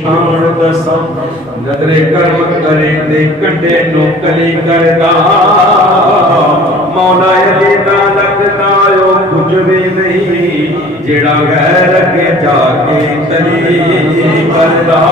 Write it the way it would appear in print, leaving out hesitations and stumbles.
शान दसा नदरे कर्म करे दे कंडे नौकरी करदा मौला अली दा लगदा ओ कुछ भी नहीं जेड़ा गैर के जाके तली करदा।